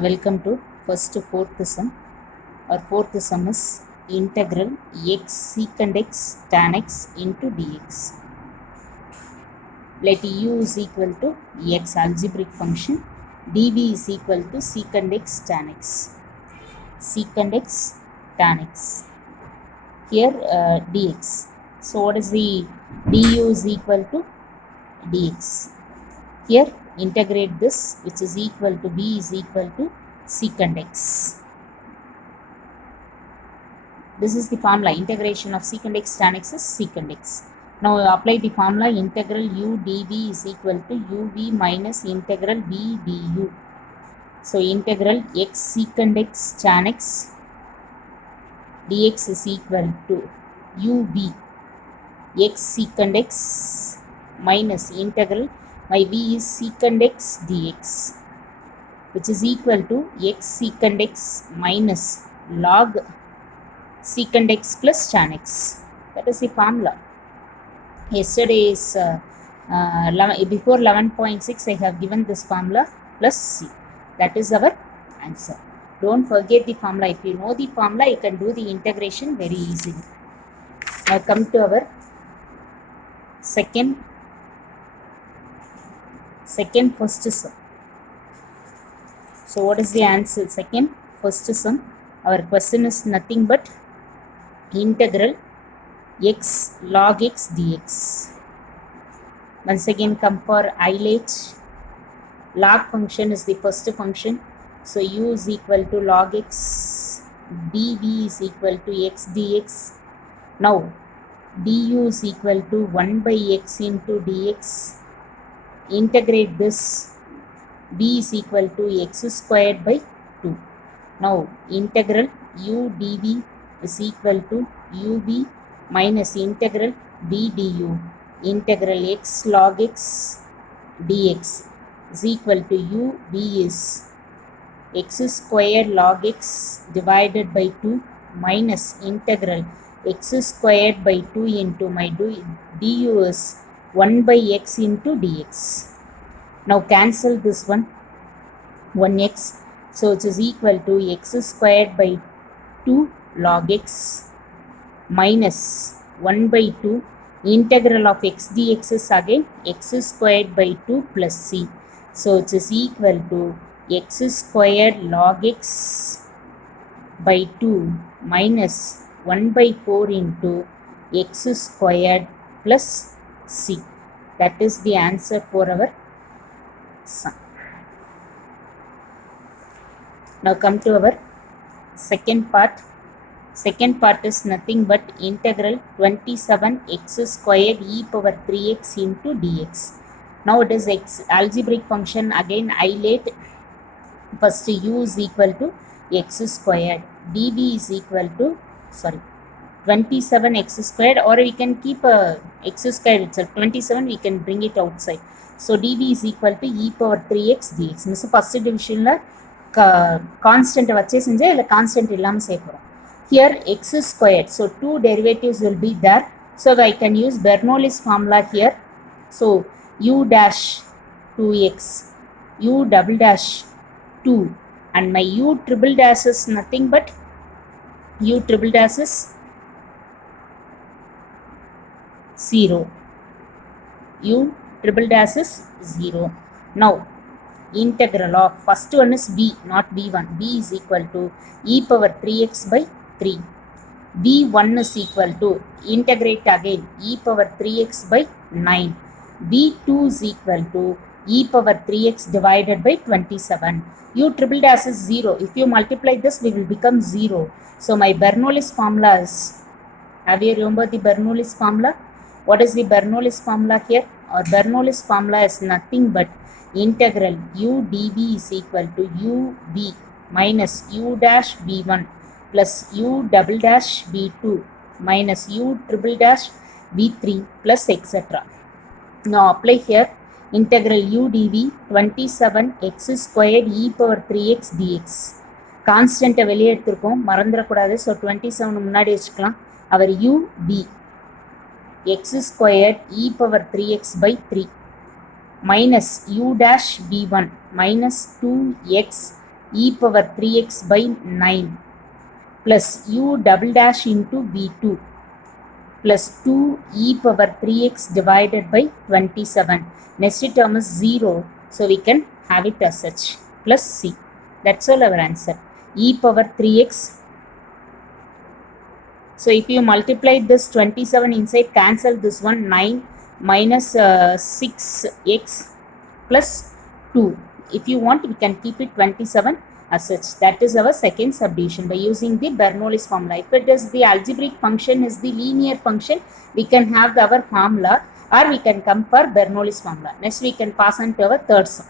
Welcome to fourth sum. Our fourth sum is integral x secant x tan x into dx. Let u is equal to x algebraic function, dv is equal to secant x tan x. Secant x tan x. Here dx. So what is the du is equal to dx. Here integrate this, which is equal to b is equal to secant x. This is the formula. Integration of secant x tan x is secant x. Now apply the formula. Integral u dv is equal to uv minus integral v du. So integral x secant x tan x dx is equal to uv x secant x minus integral, my v is secant x dx, which is equal to x secant x minus log secant x plus tan x. That is the formula. Yesterday's before 11.6 I have given this formula plus c. That is our answer. Don't forget the formula. If you know the formula, you can do the integration very easily. Now come to our second first sum. So what is the answer? Second first sum. Our question is nothing but integral x log x dx. Once again come for ILH. Log function is the first function. So u is equal to log x, dv is equal to x dx. Now du is equal to 1 by x into dx. Integrate this, b is equal to x squared by 2. Now integral u dv is equal to ub minus integral b du. Integral x log x dx is equal to u b is x squared log x divided by 2 minus integral x squared by 2 into my du is 1 by x into dx. Now cancel this one, 1x. So it is equal to x squared by 2 log x minus 1 by 2. Integral of x dx is again x squared by 2 plus c. So it is equal to x squared log x by 2 minus 1 by 4 into x squared plus c. That is the answer for our sum. Now come to our second part. Second part is nothing but integral 27x squared e power 3x into dx. Now it is x algebraic function. Again isolate. First u is equal to x squared, dv is equal to 27x squared, or we can keep x squared itself. 27 we can bring it outside. So dv is equal to e power 3x dx. This is first division la constant vache senja illa constant illama seporam. Here x squared, so two derivatives will be there. So I can use Bernoulli's formula here. So u dash 2x, u double dash 2, and my u triple dash is nothing but u triple dash is 0. U triple dash is 0. Now integral of first one is b, not b1. b is equal to e power 3x by 3. b1 is equal to, integrate again, e power 3x by 9. b2 is equal to e power 3x divided by 27. u triple dash is 0. If you multiply this, we will become 0. So my Bernoulli's formula is, have you remembered the Bernoulli's formula? What is the Bernoulli's formula here? Our Bernoulli's formula is nothing but integral u dv is equal to ub minus u dash b1 plus u double dash b2 minus u triple dash b3 plus etc. Now apply here. Integral u dv 27x squared e power 3x dx. Constant வெளியே எடுத்துருக்கோம், மறந்துடக்கூடாது. So 27 முன்னாடி வச்சுக்கலாம். அவர் u b x squared e power 3x by 3 minus u dash b1 minus 2x e power 3x by 9 plus u double dash into v2 plus 2 e power 3x divided by 27. Next term is 0, so we can have it as such, plus c. That's all our answer. E power 3x. So if you multiply this 27 inside, cancel this one, 9 minus 6x plus 2. If you want, we can keep it 27 as such. That is our second subdivision by using the Bernoulli's formula. If it is the algebraic function is the linear function, we can have our formula, or we can come for Bernoulli's formula. Next we can pass on to our third sum.